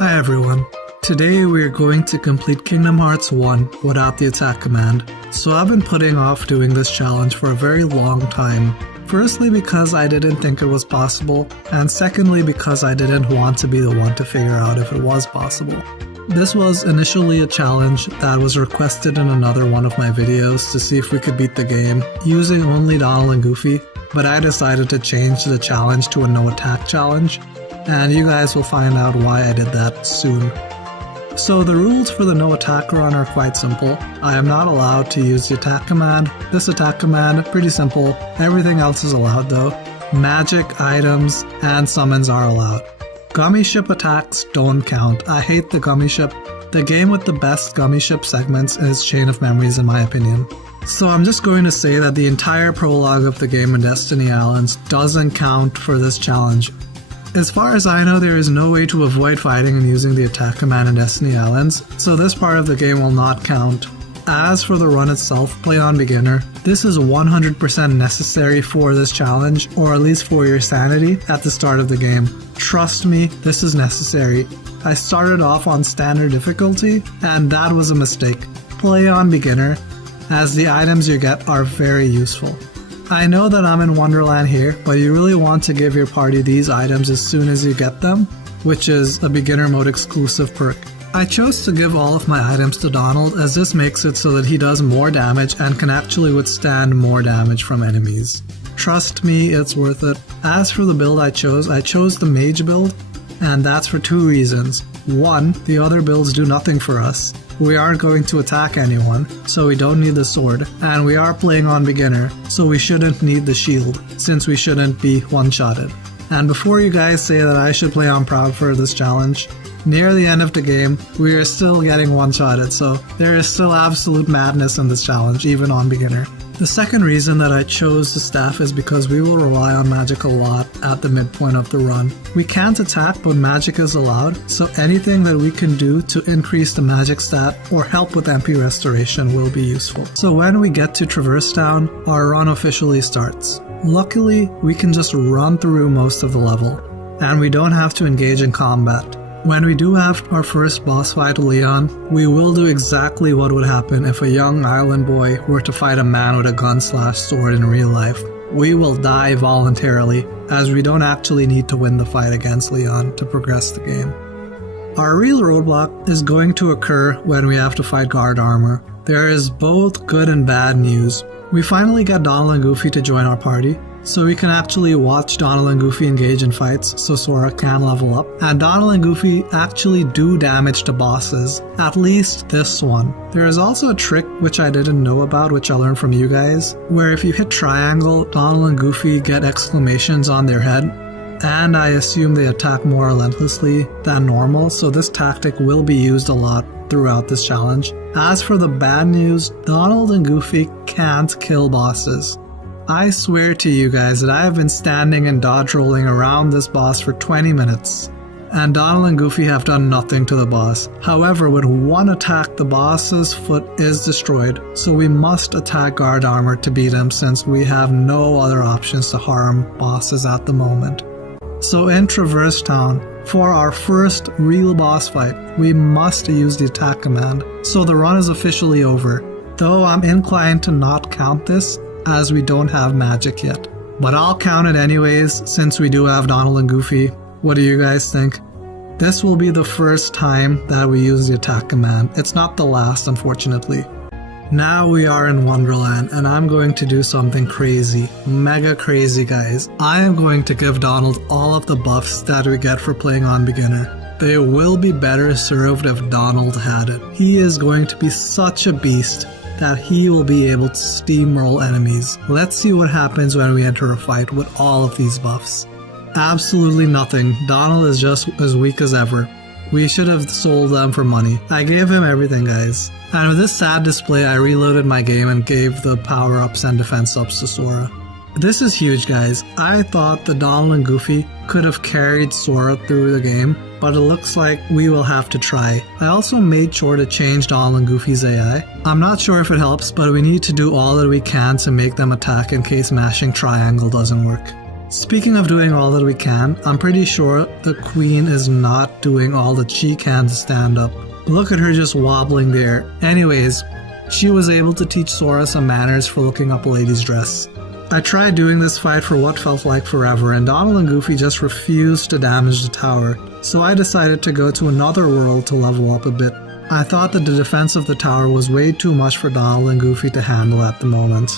Hi everyone. Today we are going to complete Kingdom Hearts 1 without the attack command. So I've been putting off doing this challenge for a very long time. Firstly because I didn't think it was possible, and secondly because I didn't want to be the one to figure out if it was possible. This was initially a challenge that was requested in another one of my videos to see if we could beat the game using only Donald and Goofy, but I decided to change the challenge to a no attack challenge, and you guys will find out why I did that soon. So the rules for the no attack run are quite simple. I am not allowed to use the attack command. This attack command, pretty simple. Everything else is allowed though. Magic, items, and summons are allowed. Gummy ship attacks don't count. I hate the gummy ship. The game with the best gummy ship segments is Chain of Memories in my opinion. So I'm just going to say that the entire prologue of the game in Destiny Islands doesn't count for this challenge. As far as I know, there is no way to avoid fighting and using the attack command in Destiny Islands, so this part of the game will not count. As for the run itself, play on beginner. This is 100% necessary for this challenge, or at least for your sanity at the start of the game. Trust me, this is necessary. I started off on standard difficulty, and that was a mistake. Play on beginner, as the items you get are very useful. I know that I'm in Wonderland here, but you really want to give your party these items as soon as you get them, which is a beginner mode exclusive perk. I chose to give all of my items to Donald as this makes it so that he does more damage and can actually withstand more damage from enemies. Trust me, it's worth it. As for the build I chose the mage build, and that's for two reasons. One, the other builds do nothing for us. We aren't going to attack anyone, so we don't need the sword, and we are playing on beginner, so we shouldn't need the shield, since we shouldn't be one-shotted. And before you guys say that I should play on proud for this challenge, near the end of the game, we are still getting one-shotted, so there is still absolute madness in this challenge, even on beginner. The second reason that I chose the staff is because we will rely on magic a lot at the midpoint of the run. We can't attack, but magic is allowed, so anything that we can do to increase the magic stat or help with MP restoration will be useful. So when we get to Traverse Town, our run officially starts. Luckily, we can just run through most of the level, and we don't have to engage in combat. When we do have our first boss fight with Leon, we will do exactly what would happen if a young island boy were to fight a man with a gun/sword in real life. We will die voluntarily, as we don't actually need to win the fight against Leon to progress the game. Our real roadblock is going to occur when we have to fight guard armor. There is both good and bad news. We finally get Donald and Goofy to join our party, so we can actually watch Donald and Goofy engage in fights so Sora can level up. And Donald and Goofy actually do damage to bosses, at least this one. There is also a trick which I didn't know about, which I learned from you guys, where if you hit triangle, Donald and Goofy get exclamations on their head, and I assume they attack more relentlessly than normal, so this tactic will be used a lot throughout this challenge. As for the bad news, Donald and Goofy can't kill bosses. I swear to you guys that I have been standing and dodge rolling around this boss for 20 minutes, and Donald and Goofy have done nothing to the boss. However, with one attack the boss's foot is destroyed, so we must attack guard armor to beat him since we have no other options to harm bosses at the moment. So in Traverse Town, for our first real boss fight, we must use the attack command, so the run is officially over, though I'm inclined to not count this as we don't have magic yet. But I'll count it anyways since we do have Donald and Goofy. What do you guys think? This will be the first time that we use the attack command. It's not the last, unfortunately. Now we are in Wonderland and I'm going to do something crazy. Mega crazy, guys. I am going to give Donald all of the buffs that we get for playing on beginner. They will be better served if Donald had it. He is going to be such a beast that he will be able to steamroll enemies. Let's see what happens when we enter a fight with all of these buffs. Absolutely nothing. Donald is just as weak as ever. We should have sold them for money. I gave him everything, guys. And with this sad display, I reloaded my game and gave the power-ups and defense-ups to Sora. This is huge, guys. I thought the Donald and Goofy could have carried Sora through the game, but it looks like we will have to try. I also made sure to change Donald and Goofy's AI. I'm not sure if it helps, but we need to do all that we can to make them attack in case mashing triangle doesn't work. Speaking of doing all that we can, I'm pretty sure the queen is not doing all that she can to stand up. Look at her just wobbling there. Anyways, she was able to teach Sora some manners for looking up a lady's dress. I tried doing this fight for what felt like forever, and Donald and Goofy just refused to damage the tower, so I decided to go to another world to level up a bit. I thought that the defense of the tower was way too much for Donald and Goofy to handle at the moment.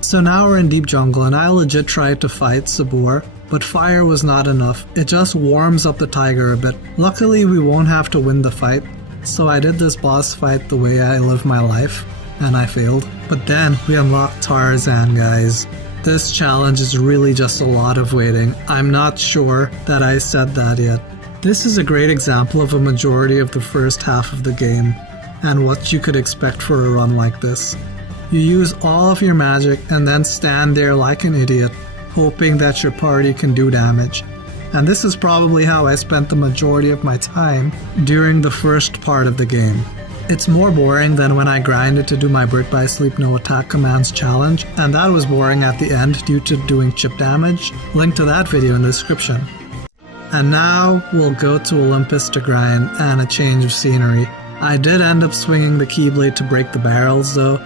So now we're in Deep Jungle, and I legit tried to fight Sabor, but fire was not enough. It just warms up the tiger a bit. Luckily we won't have to win the fight, so I did this boss fight the way I live my life, and I failed. But then we unlocked Tarzan, guys. This challenge is really just a lot of waiting. I'm not sure that I said that yet. This is a great example of a majority of the first half of the game, and what you could expect for a run like this. You use all of your magic and then stand there like an idiot, hoping that your party can do damage. And this is probably how I spent the majority of my time during the first part of the game. It's more boring than when I grinded to do my Birth by Sleep No Attack commands challenge, and that was boring at the end due to doing chip damage. Link to that video in the description. And now we'll go to Olympus to grind and a change of scenery. I did end up swinging the Keyblade to break the barrels though.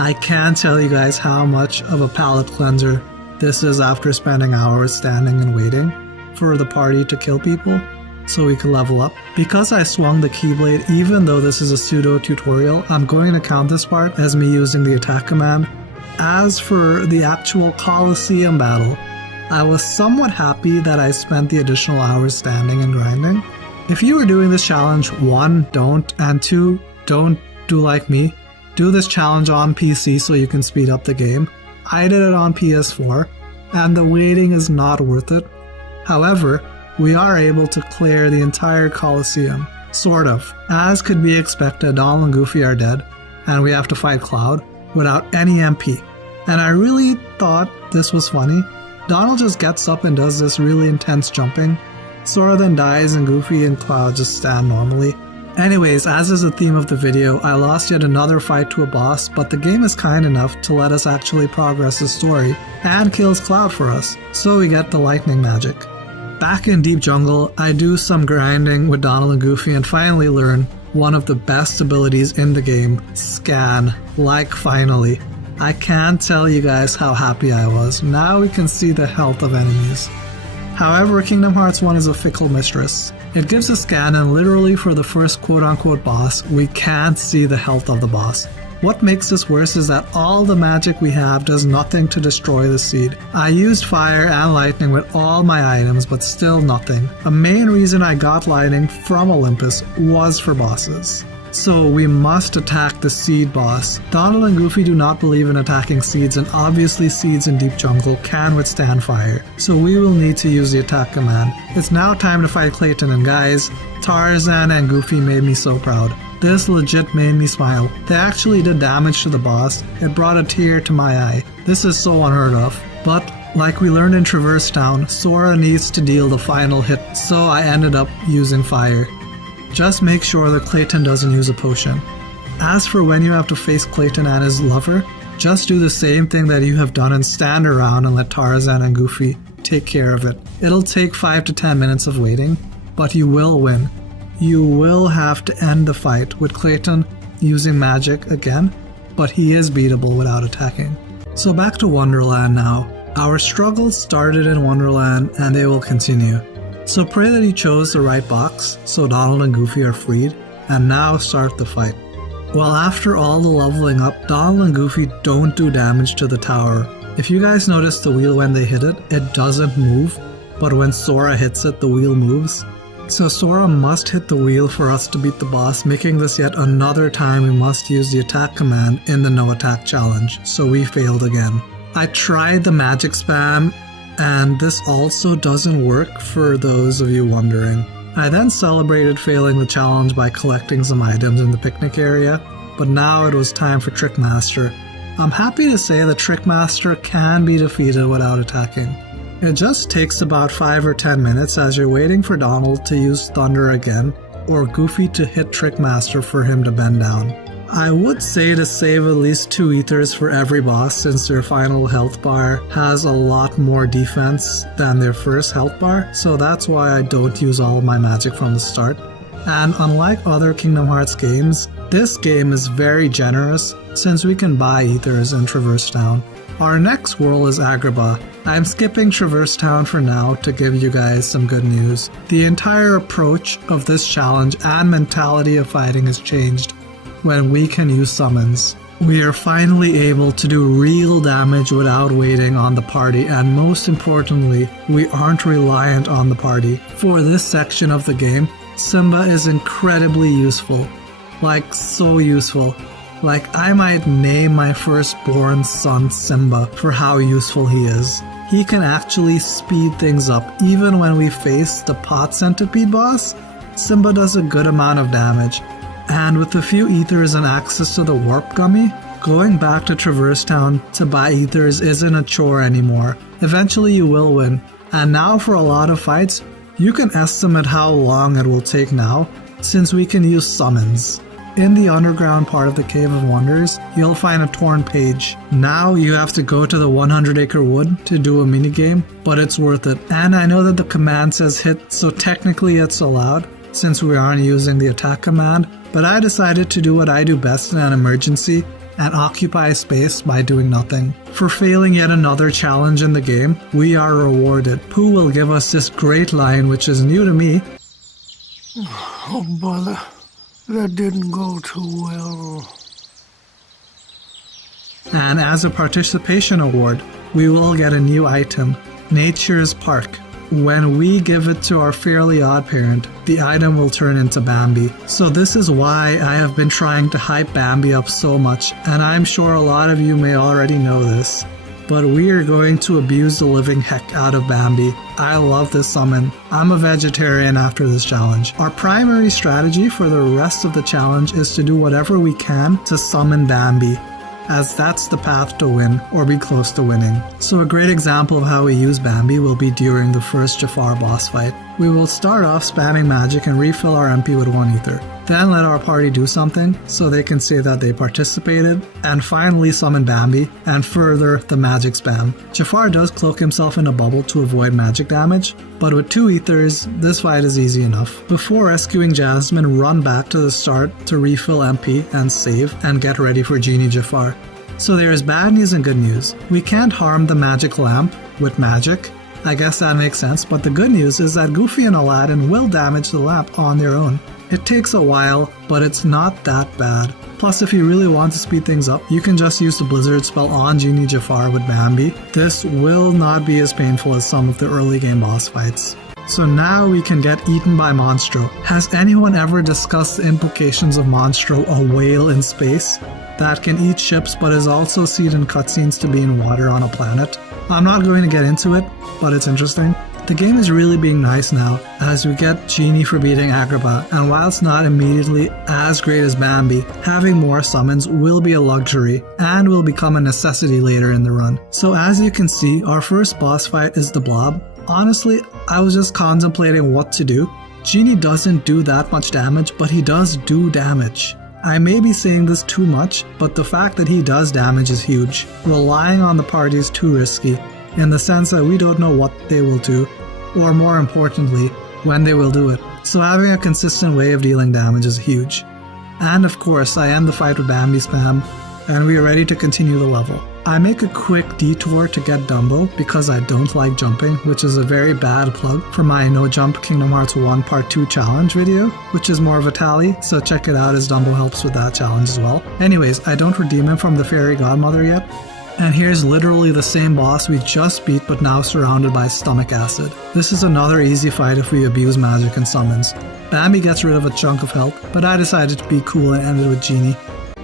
I can't tell you guys how much of a palate cleanser this is after spending hours standing and waiting for the party to kill people so we could level up. Because I swung the Keyblade, even though this is a pseudo tutorial, I'm going to count this part as me using the attack command. As for the actual Coliseum Battle, I was somewhat happy that I spent the additional hours standing and grinding. If you are doing this challenge, 1, don't, and 2, don't do like me. Do this challenge on PC so you can speed up the game. I did it on PS4, and the waiting is not worth it. However, we are able to clear the entire Coliseum. Sort of. As could be expected, Donald and Goofy are dead, and we have to fight Cloud without any MP. And I really thought this was funny. Donald just gets up and does this really intense jumping. Sora then dies and Goofy and Cloud just stand normally. Anyways, as is the theme of the video, I lost yet another fight to a boss, but the game is kind enough to let us actually progress the story and kills Cloud for us, so we get the lightning magic. Back in Deep Jungle, I do some grinding with Donald and Goofy and finally learn one of the best abilities in the game, Scan. Like finally. I can't tell you guys how happy I was. Now we can see the health of enemies. However, Kingdom Hearts 1 is a fickle mistress. It gives a scan and literally for the first quote-unquote boss, we can't see the health of the boss. What makes this worse is that all the magic we have does nothing to destroy the seed. I used fire and lightning with all my items, but still nothing. A main reason I got lightning from Olympus was for bosses. So we must attack the seed boss. Donald and Goofy do not believe in attacking seeds, and obviously seeds in Deep Jungle can withstand fire. So we will need to use the attack command. It's now time to fight Clayton, and guys, Tarzan and Goofy made me so proud. This legit made me smile. They actually did damage to the boss. It brought a tear to my eye. This is so unheard of. But like we learned in Traverse Town, Sora needs to deal the final hit, so I ended up using fire. Just make sure that Clayton doesn't use a potion. As for when you have to face Clayton and his lover, just do the same thing that you have done and stand around and let Tarzan and Goofy take care of it. It'll take 5 to 10 minutes of waiting, but you will win. You will have to end the fight with Clayton using magic again, but he is beatable without attacking. So back to Wonderland now. Our struggles started in Wonderland and they will continue. So pray that you chose the right box so Donald and Goofy are freed, and now start the fight. Well, after all the leveling up, Donald and Goofy don't do damage to the tower. If you guys notice the wheel when they hit it, it doesn't move, but when Sora hits it, the wheel moves. So Sora must hit the wheel for us to beat the boss, making this yet another time we must use the attack command in the No Attack challenge, so we failed again. I tried the magic spam, and this also doesn't work for those of you wondering. I then celebrated failing the challenge by collecting some items in the picnic area, but now it was time for Trickmaster. I'm happy to say that Trickmaster can be defeated without attacking. It just takes about 5 or 10 minutes as you're waiting for Donald to use Thunder again, or Goofy to hit Trickmaster for him to bend down. I would say to save at least 2 ethers for every boss, since their final health bar has a lot more defense than their first health bar, so that's why I don't use all of my magic from the start. And unlike other Kingdom Hearts games, this game is very generous since we can buy ethers in Traverse Town. Our next world is Agrabah. I'm skipping Traverse Town for now to give you guys some good news. The entire approach of this challenge and mentality of fighting has changed when we can use summons. We are finally able to do real damage without waiting on the party, and most importantly, we aren't reliant on the party. For this section of the game, Simba is incredibly useful. Like, so useful. Like, I might name my firstborn son Simba for how useful he is. He can actually speed things up. Even when we face the pot centipede boss, Simba does a good amount of damage. And with a few ethers and access to the warp gummy, going back to Traverse Town to buy ethers isn't a chore anymore. Eventually you will win. And now for a lot of fights, you can estimate how long it will take now, since we can use summons. In the underground part of the Cave of Wonders, you'll find a torn page. Now you have to go to the 100 Acre Wood to do a minigame, but it's worth it. And I know that the command says hit, so technically it's allowed, since we aren't using the attack command, but I decided to do what I do best in an emergency and occupy space by doing nothing. For failing yet another challenge in the game, we are rewarded. Pooh will give us this great line, which is new to me. Oh bother, that didn't go too well. And as a participation award, we will get a new item, Nature's Park. When we give it to our Fairly Odd parent, the item will turn into Bambi. So this is why I have been trying to hype Bambi up so much, and I'm sure a lot of you may already know this. But we are going to abuse the living heck out of Bambi. I love this summon. I'm a vegetarian after this challenge. Our primary strategy for the rest of the challenge is to do whatever we can to summon Bambi, as that's the path to win, or be close to winning. So a great example of how we use Bambi will be during the first Jafar boss fight. We will start off spamming magic and refill our MP with 1 ether. Then let our party do something so they can say that they participated, and finally summon Bambi and further the magic spam. Jafar does cloak himself in a bubble to avoid magic damage, but with 2 ethers, this fight is easy enough. Before rescuing Jasmine, run back to the start to refill MP and save and get ready for Genie Jafar. So there is bad news and good news. We can't harm the magic lamp with magic. I guess that makes sense, but the good news is that Goofy and Aladdin will damage the lamp on their own. It takes a while, but it's not that bad. Plus, if you really want to speed things up, you can just use the Blizzard spell on Genie Jafar with Bambi. This will not be as painful as some of the early game boss fights. So now we can get eaten by Monstro. Has anyone ever discussed the implications of Monstro, a whale in space that can eat ships but is also seen in cutscenes to be in water on a planet? I'm not going to get into it, but it's interesting. The game is really being nice now, as we get Genie for beating Agrabah, and while it's not immediately as great as Bambi, having more summons will be a luxury, and will become a necessity later in the run. So as you can see, our first boss fight is the Blob. Honestly, I was just contemplating what to do. Genie doesn't do that much damage, but he does do damage. I may be saying this too much, but the fact that he does damage is huge. Relying on the party is too risky, in the sense that we don't know what they will do, or more importantly, when they will do it. So having a consistent way of dealing damage is huge. And of course, I end the fight with Bambi spam, and we are ready to continue the level. I make a quick detour to get Dumbo because I don't like jumping, which is a very bad plug for my No Jump Kingdom Hearts 1 Part 2 challenge video, which is more of a tally, so check it out as Dumbo helps with that challenge as well. Anyways, I don't redeem him from the Fairy Godmother yet, and here's literally the same boss we just beat but now surrounded by stomach acid. This is another easy fight if we abuse magic and summons. Bambi gets rid of a chunk of health, but I decided to be cool and ended with Genie.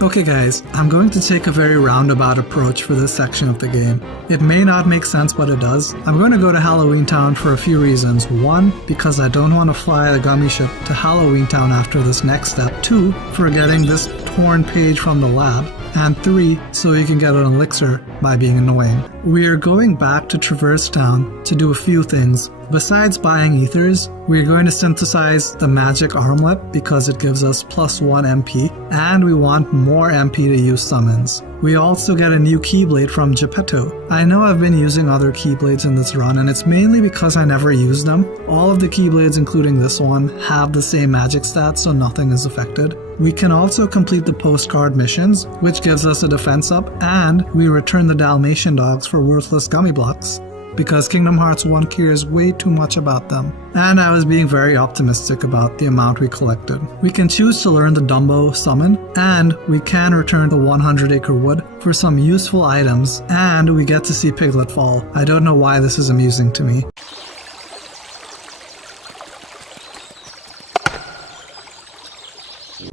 Okay guys, I'm going to take a very roundabout approach for this section of the game. It may not make sense, but it does. I'm going to go to Halloween Town for a few reasons. 1, because I don't want to fly the gummy ship to Halloween Town after this next step. 2, for getting this torn page from the lab. And 3, so you can get an elixir by being annoying. We are going back to Traverse Town to do a few things. Besides buying ethers, we're going to synthesize the magic armlet because it gives us +1 MP, and we want more MP to use summons. We also get a new Keyblade from Geppetto. I know I've been using other Keyblades in this run, and it's mainly because I never use them. All of the Keyblades, including this one, have the same magic stats, so nothing is affected. We can also complete the postcard missions, which gives us a defense up, and we return the Dalmatian dogs for worthless gummy blocks, because Kingdom Hearts 1 cares way too much about them. And I was being very optimistic about the amount we collected. We can choose to learn the Dumbo Summon, and we can return the 100 Acre Wood for some useful items, and we get to see Piglet fall. I don't know why this is amusing to me.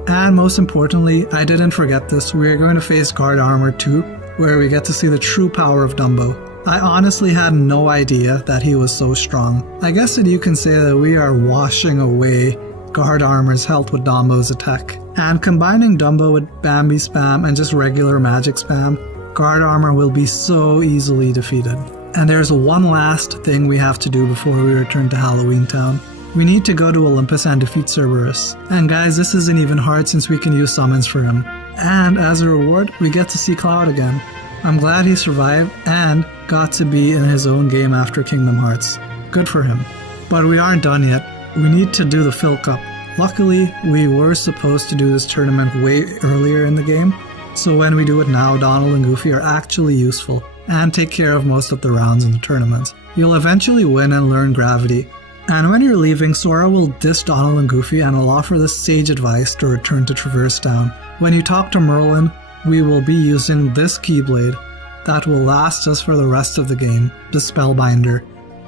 And most importantly, I didn't forget this, we are going to face Guard Armor 2, where we get to see the true power of Dumbo. I honestly had no idea that he was so strong. I guess that you can say that we are washing away Guard Armor's health with Dumbo's attack. And combining Dumbo with Bambi spam and just regular magic spam, Guard Armor will be so easily defeated. And there's one last thing we have to do before we return to Halloween Town. We need to go to Olympus and defeat Cerberus. And guys, this isn't even hard since we can use summons for him. And as a reward, we get to see Cloud again. I'm glad he survived and got to be in his own game after Kingdom Hearts. Good for him. But we aren't done yet. We need to do the Phil Cup. Luckily, we were supposed to do this tournament way earlier in the game, so when we do it now, Donald and Goofy are actually useful and take care of most of the rounds in the tournament. You'll eventually win and learn gravity. And when you're leaving, Sora will diss Donald and Goofy and will offer this sage advice to return to Traverse Town. When you talk to Merlin, we will be using this Keyblade that will last us for the rest of the game, the Spellbinder.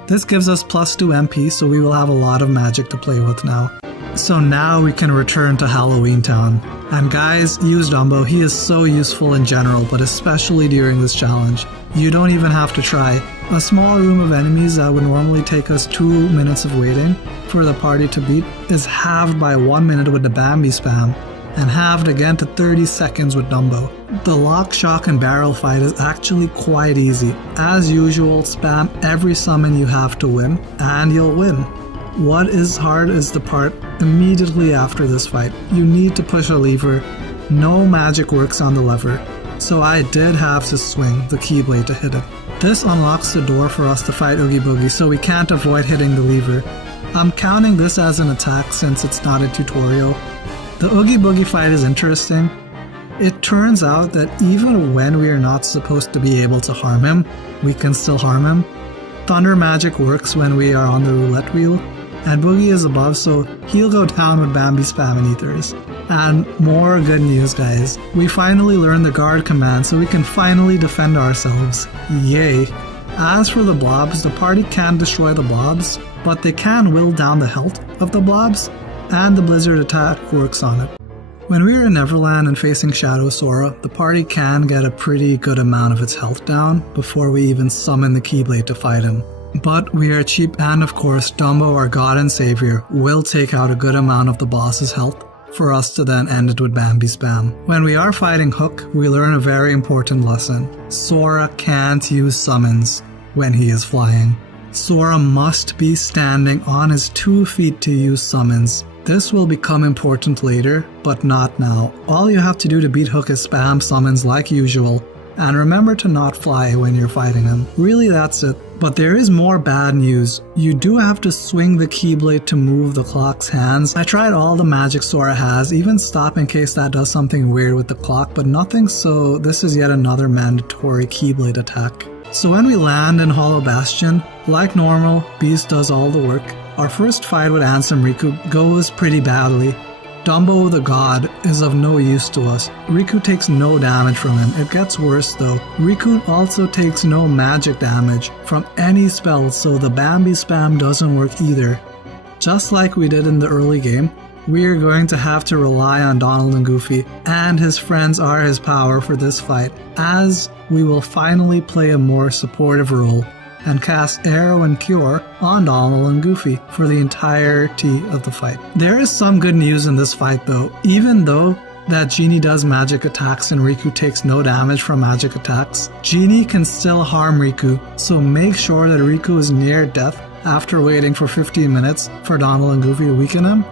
This gives us +2 MP, so we will have a lot of magic to play with now. So now we can return to Halloween Town. And guys, use Dumbo, he is so useful in general, but especially during this challenge. You don't even have to try. A small room of enemies that would normally take us 2 minutes of waiting for the party to beat is halved by 1 minute with the Bambi spam, and halved again to 30 seconds with Dumbo. The lock, shock, and barrel fight is actually quite easy. As usual, spam every summon you have to win, and you'll win. What is hard is the part immediately after this fight. You need to push a lever. No magic works on the lever, so I did have to swing the Keyblade to hit it. This unlocks the door for us to fight Oogie Boogie, so we can't avoid hitting the lever. I'm counting this as an attack since it's not a tutorial. The Oogie Boogie fight is interesting. It turns out that even when we are not supposed to be able to harm him, we can still harm him. Thunder magic works when we are on the roulette wheel, and Boogie is above, so he'll go down with Bambi spam and ethers. And more good news, guys. We finally learned the guard command, so we can finally defend ourselves. Yay. As for the blobs, the party can't destroy the blobs, but they can will down the health of the blobs, and the blizzard attack works on it. When we are in Neverland and facing Shadow Sora, the party can get a pretty good amount of its health down before we even summon the Keyblade to fight him. But we are cheap, and of course Dumbo, our god and savior, will take out a good amount of the boss's health for us to then end it with Bambi spam. When we are fighting Hook, we learn a very important lesson. Sora can't use summons when he is flying. Sora must be standing on his 2 feet to use summons. This will become important later, but not now. All you have to do to beat Hook is spam summons like usual, and remember to not fly when you're fighting him. Really, that's it. But there is more bad news. You do have to swing the Keyblade to move the clock's hands. I tried all the magic Sora has, even stop in case that does something weird with the clock, but nothing, so this is yet another mandatory Keyblade attack. So when we land in Hollow Bastion, like normal, Beast does all the work. Our first fight with Ansem Riku goes pretty badly. Dumbo the god is of no use to us. Riku takes no damage from him. It gets worse though. Riku also takes no magic damage from any spells, so the Bambi spam doesn't work either. Just like we did in the early game, we are going to have to rely on Donald and Goofy, and his friends are his power for this fight, as we will finally play a more supportive role and cast Arrow and Cure on Donald and Goofy for the entirety of the fight. There is some good news in this fight though. Even though that Genie does magic attacks and Riku takes no damage from magic attacks, Genie can still harm Riku, so make sure that Riku is near death after waiting for 15 minutes for Donald and Goofy to weaken him,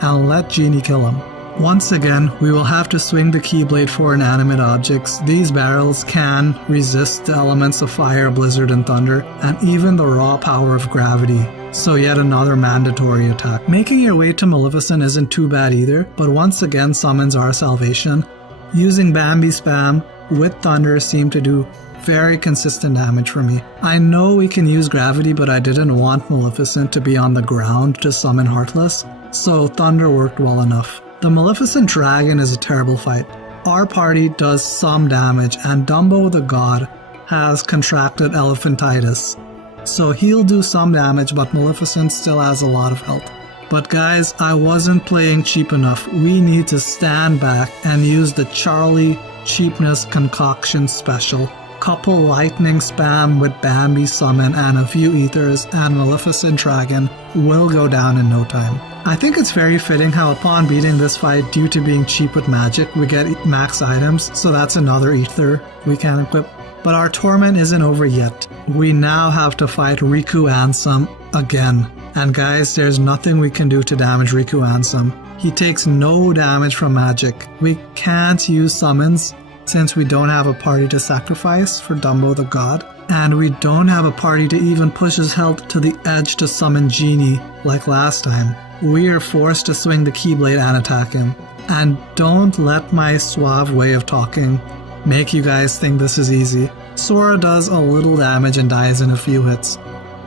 and let Genie kill him. Once again, we will have to swing the Keyblade for inanimate objects. These barrels can resist the elements of fire, blizzard, and thunder, and even the raw power of gravity. So yet another mandatory attack. Making your way to Maleficent isn't too bad either, but once again summons our salvation. Using Bambi spam with thunder seemed to do very consistent damage for me. I know we can use gravity, but I didn't want Maleficent to be on the ground to summon Heartless, so thunder worked well enough. The Maleficent Dragon is a terrible fight. Our party does some damage, and Dumbo the God has contracted elephantitis. So he'll do some damage, but Maleficent still has a lot of health. But guys, I wasn't playing cheap enough. We need to stand back and use the Charlie Cheapness Concoction Special. Couple lightning spam with Bambi Summon and a few ethers, and Maleficent Dragon will go down in no time. I think it's very fitting how upon beating this fight, due to being cheap with magic, we get max items, so that's another ether we can equip. But our torment isn't over yet. We now have to fight Riku Ansem again. And guys, there's nothing we can do to damage Riku Ansem. He takes no damage from magic. We can't use summons since we don't have a party to sacrifice for Dumbo the God. And we don't have a party to even push his health to the edge to summon Genie like last time. We are forced to swing the Keyblade and attack him. And don't let my suave way of talking make you guys think this is easy. Sora does a little damage and dies in a few hits.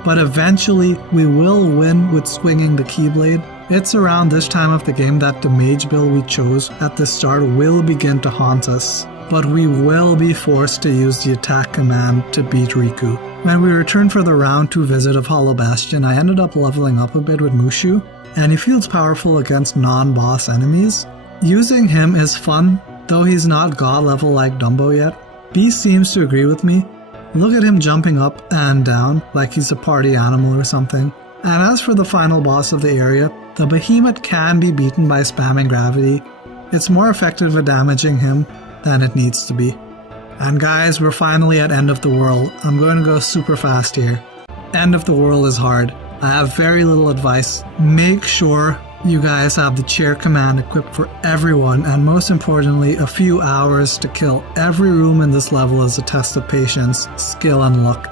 But eventually, we will win with swinging the Keyblade. It's around this time of the game that the mage build we chose at the start will begin to haunt us. But we will be forced to use the attack command to beat Riku. When we returned for the round 2 visit of Hollow Bastion, I ended up leveling up a bit with Mushu, and he feels powerful against non-boss enemies. Using him is fun, though he's not god level like Dumbo yet. Beast seems to agree with me. Look at him jumping up and down like he's a party animal or something. And as for the final boss of the area, the Behemoth can be beaten by spamming gravity. It's more effective at damaging him than it needs to be. And guys, we're finally at End of the World. I'm going to go super fast here. End of the World is hard. I have very little advice. Make sure you guys have the chair command equipped for everyone, and most importantly, a few hours to kill. Every room in this level is a test of patience, skill, and luck.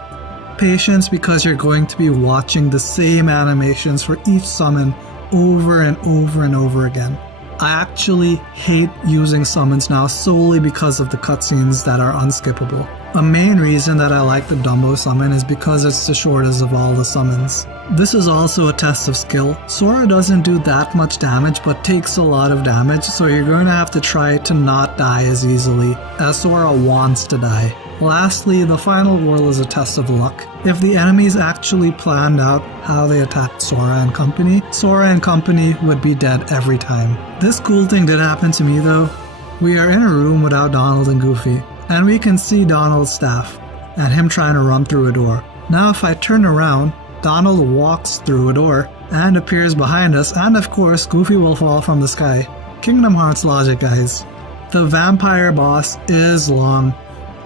Patience because you're going to be watching the same animations for each summon over and over and over again. I actually hate using summons now solely because of the cutscenes that are unskippable. A main reason that I like the Dumbo Summon is because it's the shortest of all the summons. This is also a test of skill. Sora doesn't do that much damage but takes a lot of damage, so you're going to have to try to not die as easily, as Sora wants to die. Lastly, the final world is a test of luck. If the enemies actually planned out how they attacked Sora and company would be dead every time. This cool thing did happen to me though. We are in a room without Donald and Goofy, and we can see Donald's staff, and him trying to run through a door. Now if I turn around, Donald walks through a door, and appears behind us, and of course Goofy will fall from the sky. Kingdom Hearts logic, guys. The vampire boss is long.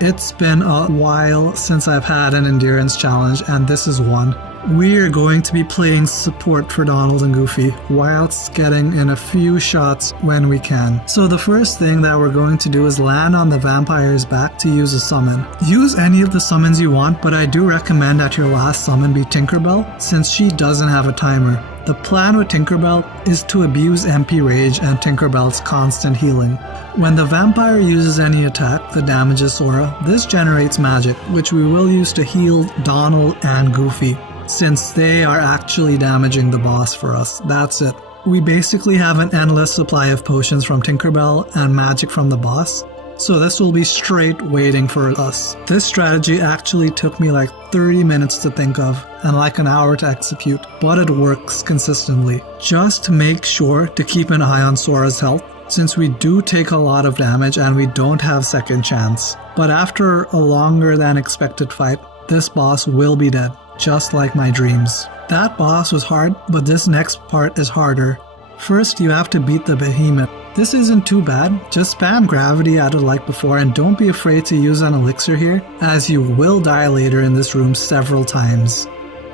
It's been a while since I've had an endurance challenge, and this is one. We are going to be playing support for Donald and Goofy, whilst getting in a few shots when we can. So the first thing that we're going to do is land on the vampire's back to use a summon. Use any of the summons you want, but I do recommend that your last summon be Tinkerbell, since she doesn't have a timer. The plan with Tinkerbell is to abuse MP Rage and Tinkerbell's constant healing. When the vampire uses any attack that damages Sora, this generates magic, which we will use to heal Donald and Goofy, since they are actually damaging the boss for us. That's it. We basically have an endless supply of potions from Tinkerbell and magic from the boss, so this will be straight waiting for us. This strategy actually took me like 30 minutes to think of and like an hour to execute, but it works consistently. Just make sure to keep an eye on Sora's health, since we do take a lot of damage and we don't have second chance. But after a longer than expected fight, this boss will be dead, just like my dreams. That boss was hard, but this next part is harder. First, you have to beat the Behemoth. This isn't too bad, just spam gravity at it like before, and don't be afraid to use an elixir here, as you will die later in this room several times.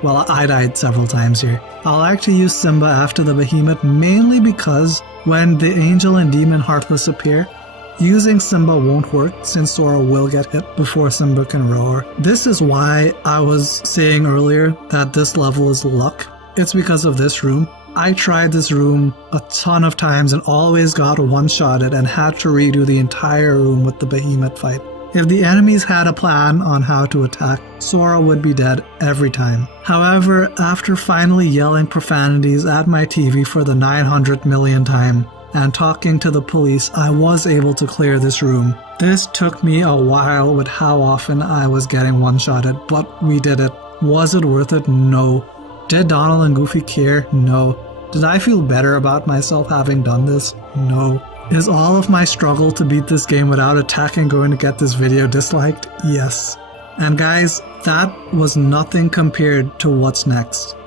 Well, I died several times here. I'll like to use Simba after the Behemoth mainly because when the Angel and Demon Heartless appear, using Simba won't work since Sora will get hit before Simba can roar. This is why I was saying earlier that this level is luck. It's because of this room. I tried this room a ton of times and always got one-shotted and had to redo the entire room with the Behemoth fight. If the enemies had a plan on how to attack, Sora would be dead every time. However, after finally yelling profanities at my TV for the 900 millionth time and talking to the police, I was able to clear this room. This took me a while with how often I was getting one-shotted, but we did it. Was it worth it? No. Did Donald and Goofy care? No. Did I feel better about myself having done this? No. Is all of my struggle to beat this game without attacking going to get this video disliked? Yes. And guys, that was nothing compared to what's next.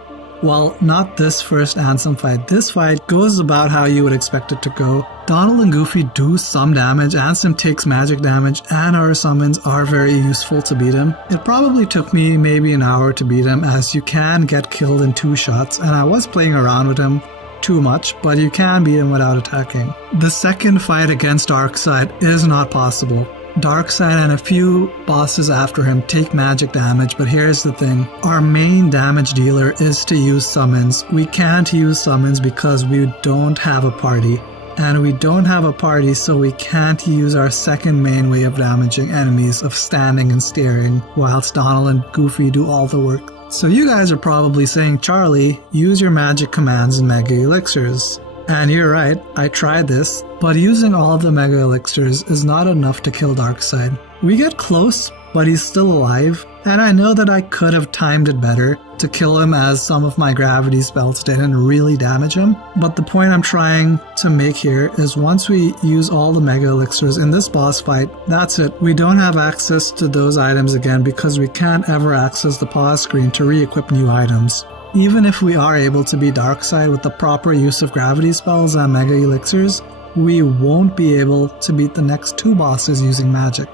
Well, not this first Ansem fight. This fight goes about how you would expect it to go. Donald and Goofy do some damage, Ansem takes magic damage, and our summons are very useful to beat him. It probably took me maybe an hour to beat him, as you can get killed in 2 shots, and I was playing around with him too much, but you can beat him without attacking. The second fight against Darkseid is not possible. Darkseid and a few bosses after him take magic damage, but here's the thing. Our main damage dealer is to use summons. We can't use summons because we don't have a party. And we don't have a party, so we can't use our second main way of damaging enemies of standing and staring whilst Donald and Goofy do all the work. So you guys are probably saying, Charlie, use your magic commands and mega elixirs. And you're right, I tried this, but using all of the mega elixirs is not enough to kill Darkseid. We get close, but he's still alive, and I know that I could have timed it better to kill him as some of my gravity spells didn't really damage him. But the point I'm trying to make here is once we use all the mega elixirs in this boss fight, that's it. We don't have access to those items again because we can't ever access the pause screen to re-equip new items. Even if we are able to beat Darkseid with the proper use of gravity spells and mega elixirs, we won't be able to beat the next 2 bosses using magic.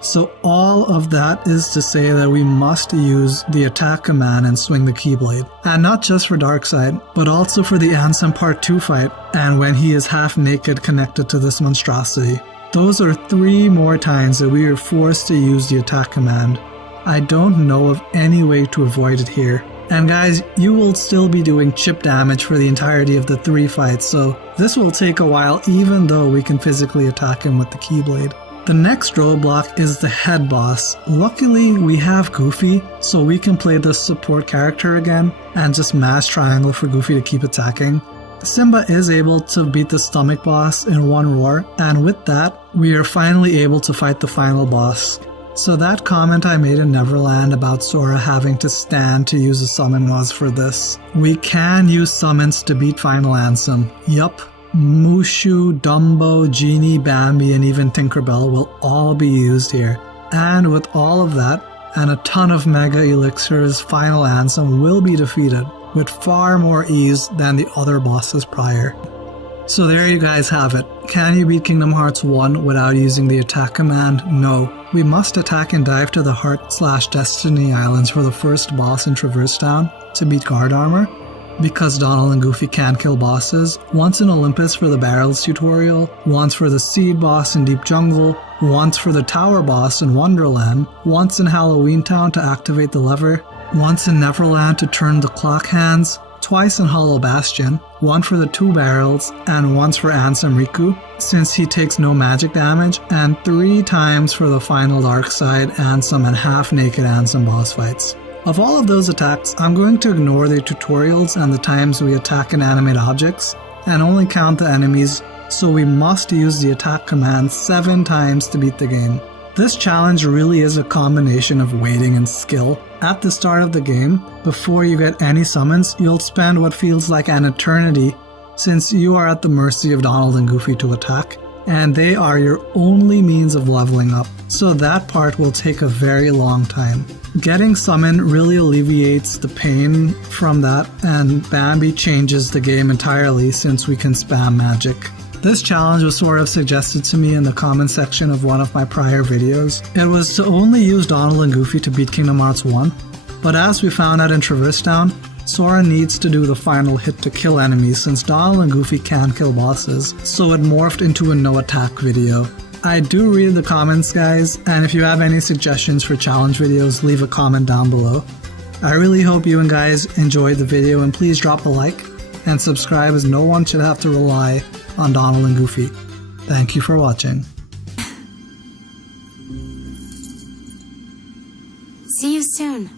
So all of that is to say that we must use the attack command and swing the Keyblade. And not just for Darkseid, but also for the Ansem Part 2 fight and when he is half naked connected to this monstrosity. Those are 3 more times that we are forced to use the attack command. I don't know of any way to avoid it here. And guys, you will still be doing chip damage for the entirety of the 3 fights, so this will take a while even though we can physically attack him with the Keyblade. The next roadblock is the head boss. Luckily, we have Goofy, so we can play the support character again and just mash triangle for Goofy to keep attacking. Simba is able to beat the stomach boss in 1 roar, and with that, we are finally able to fight the final boss. So that comment I made in Neverland about Sora having to stand to use a summon was for this. We can use summons to beat Final Ansem. Yup, Mushu, Dumbo, Genie, Bambi, and even Tinkerbell will all be used here. And with all of that, and a ton of mega elixirs, Final Ansem will be defeated with far more ease than the other bosses prior. So there you guys have it. Can you beat Kingdom Hearts 1 without using the attack command? No. We must attack and dive to the Heart/Destiny Islands for the first boss in Traverse Town to beat Guard Armor, because Donald and Goofy can kill bosses, once in Olympus for the Barrels tutorial, once for the Seed boss in Deep Jungle, once for the Tower boss in Wonderland, once in Halloween Town to activate the lever, once in Neverland to turn the clock hands, twice in Hollow Bastion, one for the 2 barrels, and once for Ansem Riku, since he takes no magic damage, and 3 times for the final Darkseid, Ansem, and half-naked Ansem boss fights. Of all of those attacks, I'm going to ignore the tutorials and the times we attack and animate objects, and only count the enemies, so we must use the attack command 7 times to beat the game. This challenge really is a combination of waiting and skill. At the start of the game, before you get any summons, you'll spend what feels like an eternity since you are at the mercy of Donald and Goofy to attack, and they are your only means of leveling up, so that part will take a very long time. Getting summoned really alleviates the pain from that, and Bambi changes the game entirely since we can spam magic. This challenge was sort of suggested to me in the comment section of one of my prior videos. It was to only use Donald and Goofy to beat Kingdom Hearts 1, But as we found out in Traverse Town, Sora needs to do the final hit to kill enemies since Donald and Goofy can kill bosses, so it morphed into a no attack video. I do read the comments, guys, and if you have any suggestions for challenge videos, leave a comment down below. I really hope you and guys enjoyed the video, and please drop a like and subscribe, as no one should have to rely on Donald and Goofy. Thank you for watching. See you soon.